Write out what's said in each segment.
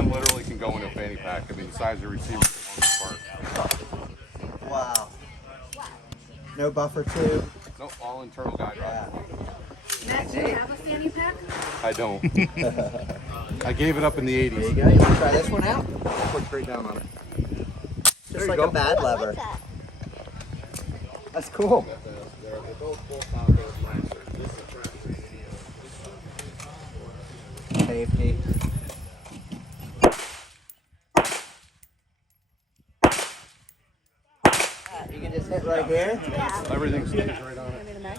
gun literally can go in a fanny pack. I mean, the size of the receiver for the most part. Wow. No buffer tube? Nope, all internal guide rod. Matt, do you have a fanny pack? I don't. I gave it up in the 80s. There you go. You want to try this one out? Put straight down on it. Just like a bad lever. That's cool. Safety. You can just hit right here. Yeah. Everything stays right on it. Give me the mag.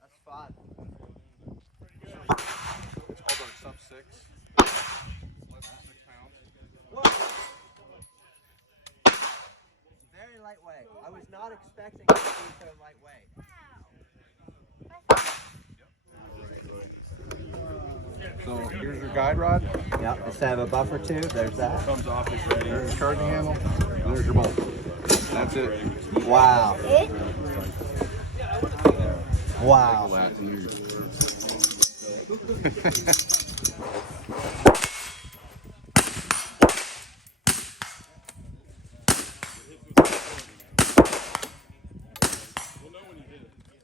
That's fun. It's called our sub 6. It's less than 6 pounds. Whoa. Very lightweight. I was not expecting it to be so lightweight. So here's your guide rod. Yep, instead of a buffer tube, there's that. Comes off, it's ready. There's your charging handle. And there's your bolt. That's it. Wow. Wow. That and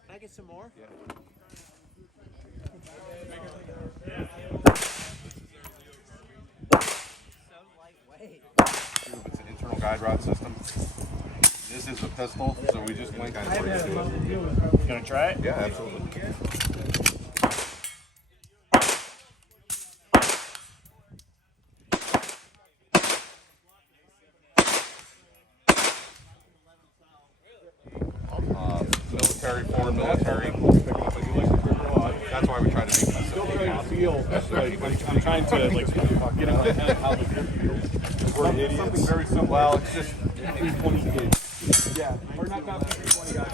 Can I get some more? Yeah. So lightweight. It's an internal guide rod system. This is a pistol, so we just link on it. You gonna try it? Yeah, absolutely. Military, foreign military. That's why we try to make this simple. Feel like I'm trying to like get in my head how the grip feels. We're idiots. Something very simple. Well, it's just 320 gauge. Yeah, we're not down 320 guys.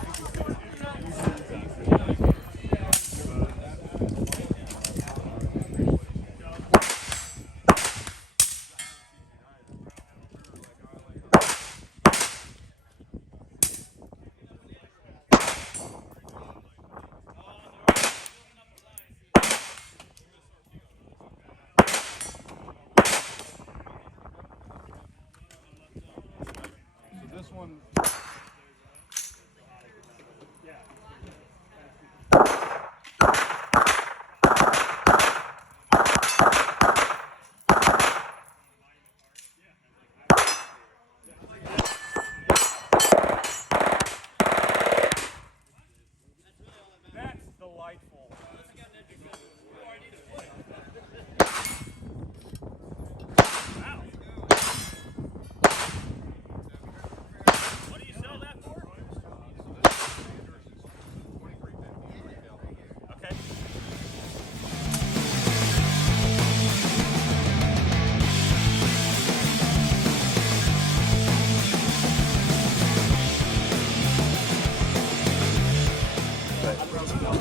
this one.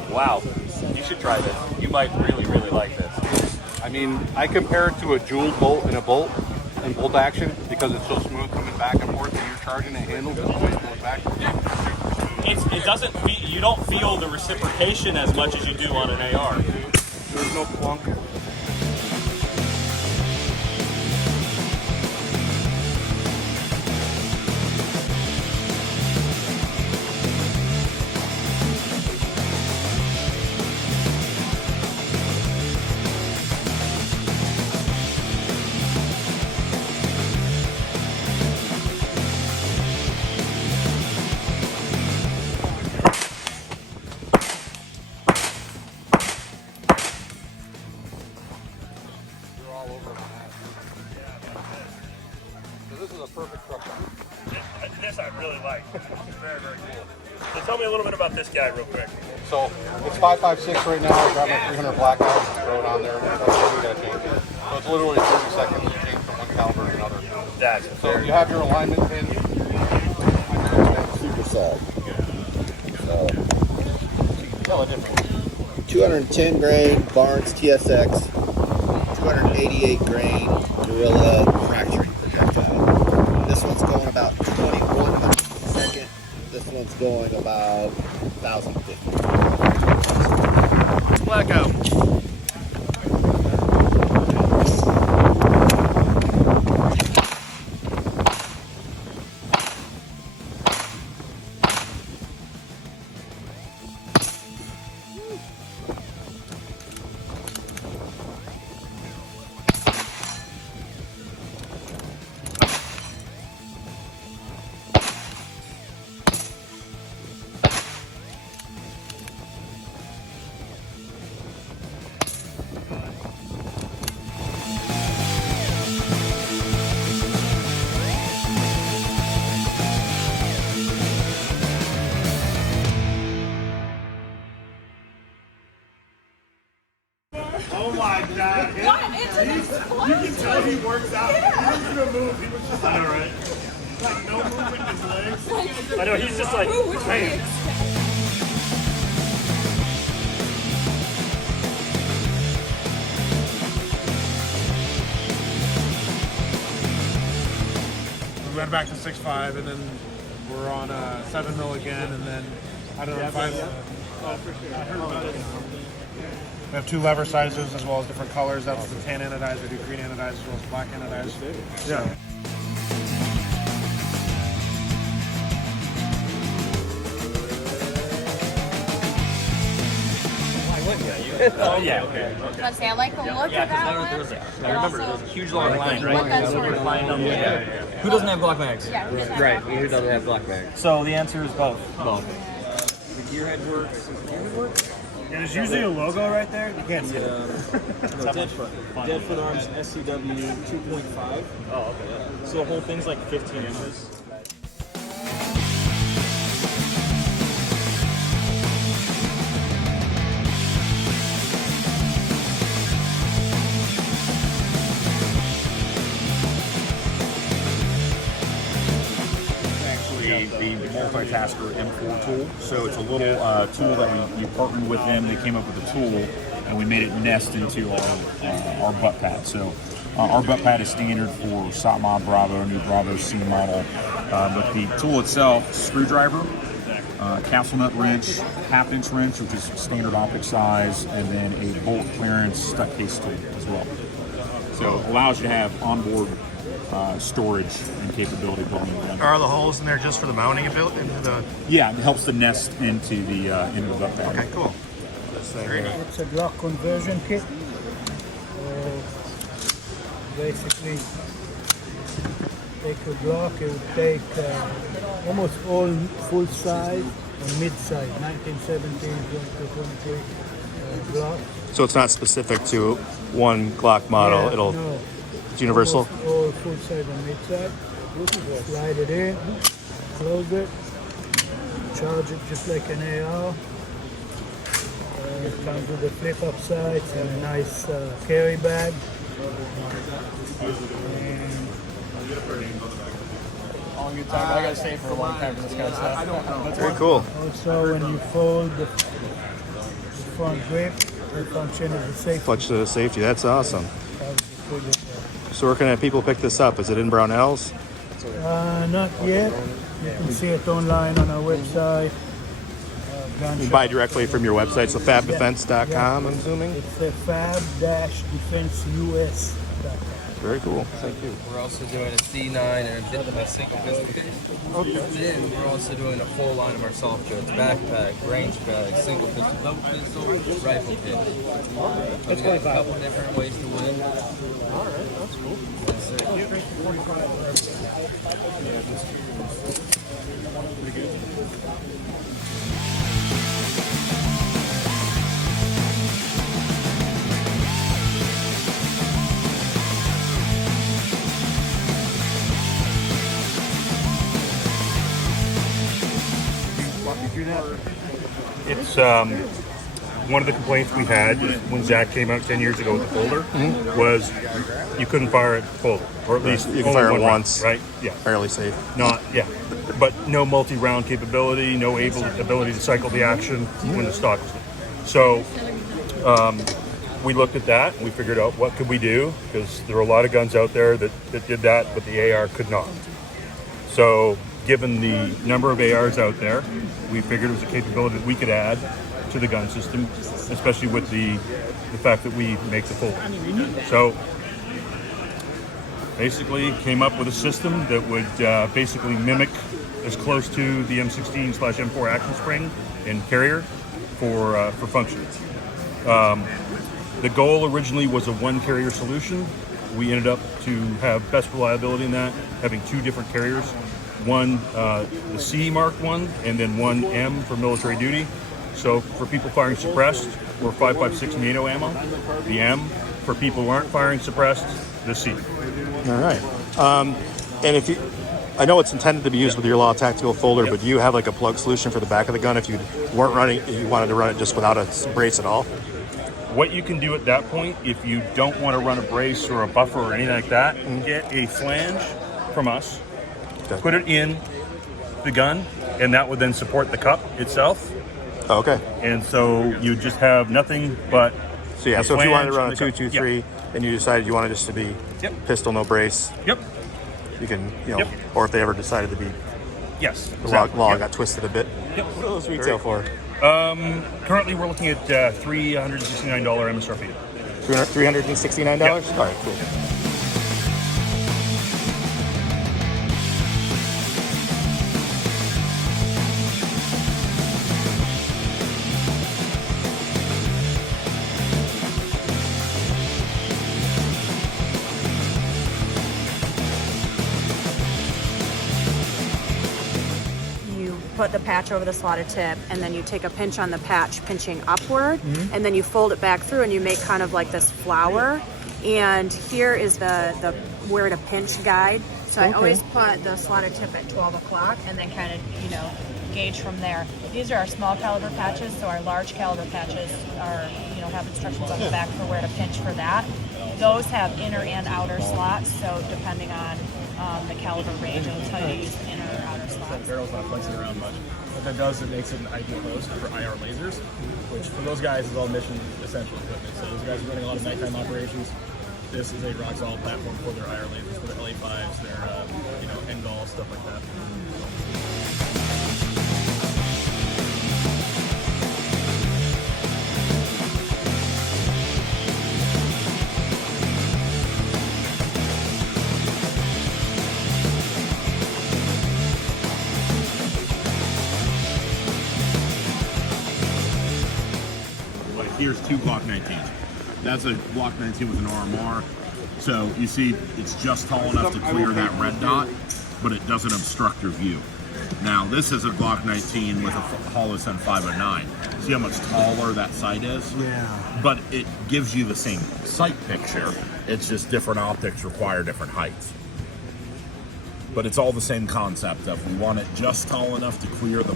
Wow, you should try this. You might really, really like this. I mean, I compare it to a jeweled bolt in a bolt and bolt action because it's so smooth coming back and forth and you're charging the handle just the way it goes back. It doesn't feel, you don't feel the reciprocation as much as you do on an AR. There's no plunk. This I really like. Very, very cool. So tell me a little bit about this guy real quick. So it's 5.56 right now. I got my 300 Blackout, throw it on there. We gotta change it. So it's literally 30 seconds to change from one caliber to another. That's So you have your alignment pin. Super solid. So Tell a difference. 210 grain Barnes TSX, 288 grain Gorilla fracturing projectile. This one's going about 21 hundredths a second. This one's going about 1,050. Blackout. Oh my god. You can tell he works out. He wasn't gonna move. He was just like, all right. Like no movement in his legs. I know, he's just like, man. We went back to 6.5 and then we're on 7mm again and then I don't know, 5. We have 2 lever sizes as well as different colors. That's the tan anodized. We do green anodized as well as black anodized. Yeah. Oh, yeah, okay. I say I like the look of that one. I remember there was a huge long line. What that sort of Who doesn't have Glock mags? Yeah, who doesn't have Right, that? who doesn't have Glock mags? So the answer is both. Both. The gearhead works. Does the gearhead work? Yeah, there's usually a logo right there. You can't see it. Deadfoot Arms SCW 2.5. Oh, okay, yeah. So the whole thing's like 15 inches. The multitasker M4 tool. So it's a little tool that we partnered with them. They came up with a tool and we made it nest into our butt pad. So our butt pad is standard for SOTMOD Bravo, new Bravo C model. But the tool itself, screwdriver, castle nut wrench, 1/2-inch wrench, which is standard optic size, and then a bolt clearance stuck case tool as well. So it allows you to have onboard storage and capability building the gun. Are the holes in there just for the mounting ability? Yeah, it helps to nest into the butt pad. Okay, cool. Very neat. It's a Glock conversion kit. Basically, take a Glock, it would take almost all full size and mid size, 1917, 22, 23 Glock. So it's not specific to one Glock model. Yeah, no. It's universal. Almost all full size and mid size. Slide it in, close it, charge it just like an AR. It comes with a flip up sights and a nice carry bag. I gotta stay for a long time for this kind of stuff. Very cool. Also, when you fold the front grip, the function is a safety. Much to safety. That's awesome. So where can people pick this up? Is it in Brownell's? Not yet. You can see it online on our website. You can buy directly from your website, so fabdefense.com, I'm assuming? It's fab-defenseus.com. Very cool. Thank you. We're also doing a C9 and a single pistol case. Okay. And we're also doing a full line of our soft goods, backpack, range bag, single pistol, double pistol, rifle kit. So we got a couple different ways to win. All right, that's cool. That's it. Pretty good. It's one of the complaints we had when Zach came out 10 years ago with the folder was you couldn't fire it full, or at least you can fire it once, right? Yeah, fairly safe. But no multi-round capability, no ability to cycle the action when the stock was there. So we looked at that and we figured out what could we do, because there are a lot of guns out there that did that, but the AR could not. So given the number of ARs out there, we figured it was a capability that we could add to the gun system, especially with the fact that we make the full. So basically came up with a system that would basically mimic as close to the M16/M4 action spring and carrier for function. The goal originally was a one carrier solution. We ended up to have best reliability in that, having two different carriers. One, the C Mark one, and then one M for military duty. So for people firing suppressed, we're 5.56 NATO ammo. The M for people who aren't firing suppressed, the C. All right. And if you, I know it's intended to be used with your Outlaw tactical folder, but do you have like a plug solution for the back of the gun if you weren't running, you wanted to run it just without a brace at all? What you can do at that point, if you don't want to run a brace or a buffer or anything like that, get a flange from us, put it in the gun, and that would then support the cup itself. Okay. And so you just have nothing but. So yeah, so if you wanted to run a 223 and you decided you wanted just to be pistol, no brace. Yep. You can, you know, or if they ever decided to be. Yes. The law got twisted a bit. Yep. What are those retail for? Currently we're looking at $369 MSRP. $369? Yep. All right, cool. Put the patch over the slotted tip, and then you take a pinch on the patch, pinching upward, and then you fold it back through, and you make kind of like this flower. And here is the where to pinch guide. So I always put the slotted tip at 12 o'clock, and then kind of, you know, gauge from there. These are our small caliber patches, so our large caliber patches are, you know, have instructions on the back for where to pinch for that. Those have inner and outer slots, so depending on the caliber range, it'll tell you to use the inner or outer slots. That barrel's not flexing around much. What that does, it makes it an ideal host for IR lasers, which for those guys is all mission essential equipment. So those guys are running a lot of nighttime operations. This is a rock solid platform for their IR lasers, for their LA5s, their you know, NGOL, stuff like that. Here's two Glock 19s. That's a Glock 19 with an RMR. So you see, it's just tall enough to clear that red dot, but it doesn't obstruct your view. Now, this is a Glock 19 with a Holosun 509. See how much taller that sight is? Yeah. But it gives you the same sight picture. It's just different optics require different heights. But it's all the same concept of we want it just tall enough to clear the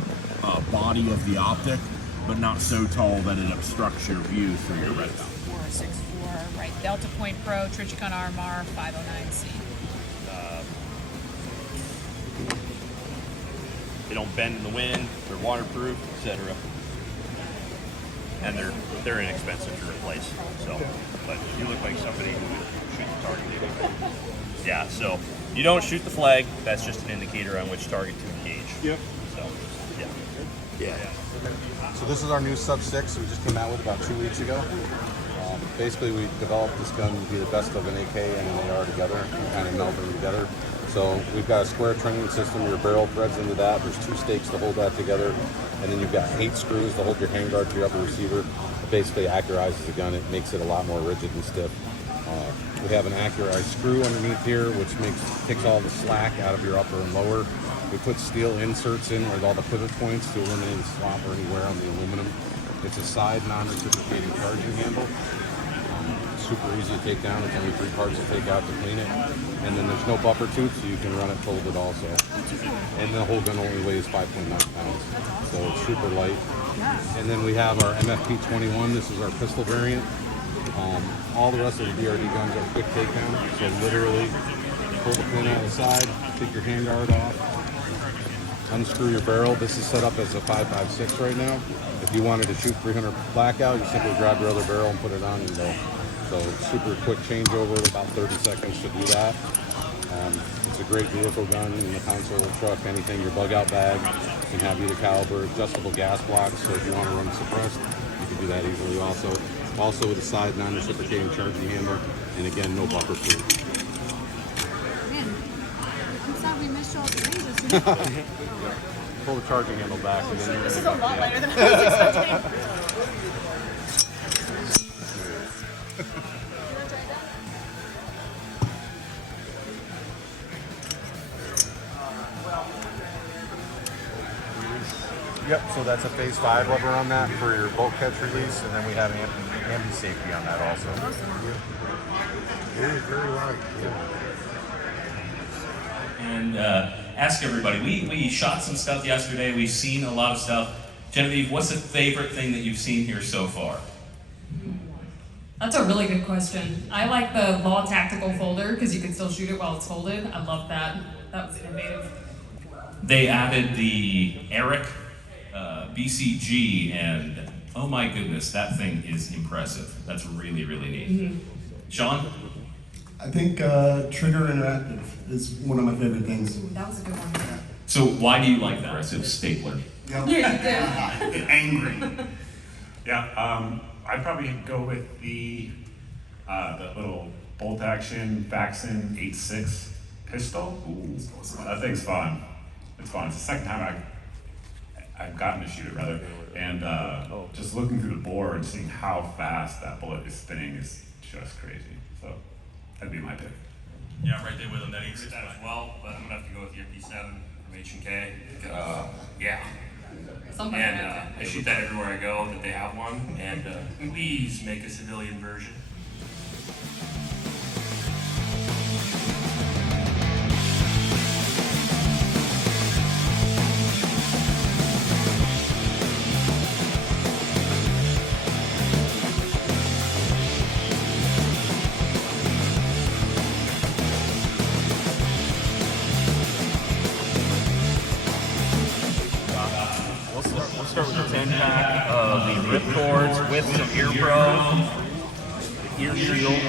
body of the optic, but not so tall that it obstructs your view through your red dot. 464, right. Delta Point Pro, Trichicon RMR, 509C. They don't bend in the wind, they're waterproof, etc. And they're inexpensive to replace. So, but you look like somebody who would shoot the target. Yeah, so you don't shoot the flag, that's just an indicator on which target to engage. Yep. So, Yeah. So this is our new Sub 6 we just came out with about 2 weeks ago. Basically, we developed this gun to be the best of an AK and an AR together, and kind of meld them together. So we've got a square trunnion system. Your barrel threads into that. There's 2 stakes to hold that together, and then you've got 8 screws to hold your handguard to your upper receiver. It basically accurizes the gun. It makes it a lot more rigid and stiff. We have an accurized screw underneath here, which takes all the slack out of your upper and lower. We put steel inserts in with all the pivot points to eliminate any slop or any wear on the aluminum. It's a side non-reciprocating charging handle. Super easy to take down. It's only 3 parts to take out to clean it. And then there's no buffer tube, so you can run it folded also. And the whole gun only weighs 5.9 pounds, so it's super light. And then we have our MFP21. This is our pistol variant. All the rest of the DRD guns are quick takedown, so literally pull the pin out of the side, take your handguard off, unscrew your barrel. This is set up as a 5.56 right now. If you wanted to shoot 300 Blackout, you simply grab your other barrel and put it on and go. So super quick changeover, about 30 seconds to do that. It's a great vehicle gun in the console, truck, anything. Your bug out bag can have either caliber, adjustable gas blocks. So if you want to run suppressed, you can do that easily. Also with a side non-reciprocating charging handle, and again, no buffer proof. Man, I'm sad we missed all the ranges. Pull the charging handle back. And then This is a lot lighter than I was expecting. Yep, so that's a phase 5 lever on that for your bolt catch release, and then we have anti-safety on that also. It is very light. And ask everybody. We shot some stuff yesterday. We've seen a lot of stuff. Genevieve, what's the favorite thing that you've seen here so far? That's a really good question. I like the Law Tactical folder because you can still shoot it while it's folded. I love that. That was innovative. They added the ARIC BCG, and oh my goodness, that thing is impressive. That's really, really neat. Mm-hmm. Sean? I think Trigger Interactive is one of my favorite things. Ooh, that was a good one. So why do you like that? Aggressive stapler. Yep. Yeah, you did. Angry. Yeah, I'd probably go with the little bolt action Faxon 8.6 pistol. Ooh, that thing's fun. It's fun. It's the second time I've gotten to shoot it, rather, and just looking through the board and seeing how fast that bullet is spinning is just crazy. So that'd be my pick. Yeah, right there with him. That ain't that as well, but I'm gonna have to go with the MP7 from H&K. Yeah. Somebody And had I shoot that everywhere I go that they have one. And please make a civilian version. We'll start with the 10-pack of the ripcords with some ear pro, the ear shield.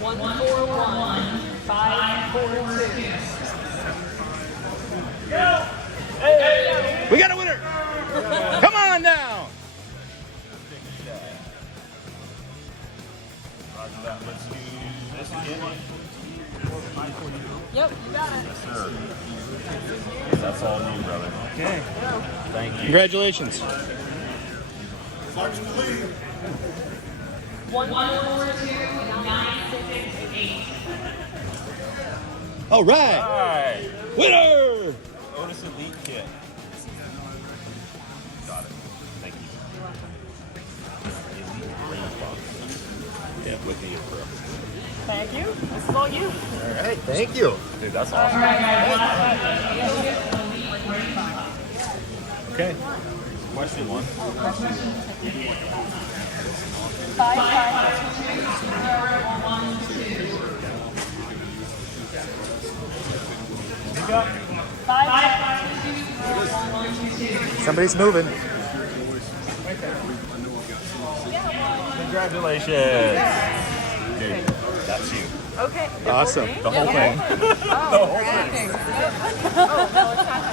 141 542. We got a winner! Come on now! Let's do this again. Yep, you got it. Yes, sir. That's all you, brother. Okay. Thank you. Congratulations. 142 968. All right. All right. Winner! Otis Elite Kit. Got it. Thank you. Yeah, with the Pro. Thank you. This is all you. All right, thank you. Dude, that's awesome. Okay. Question one. 5520112. Somebody's moving. Congratulations. Dude, that's you. Okay. Awesome. The whole thing. Oh, the whole thing. Oh, no, it's not.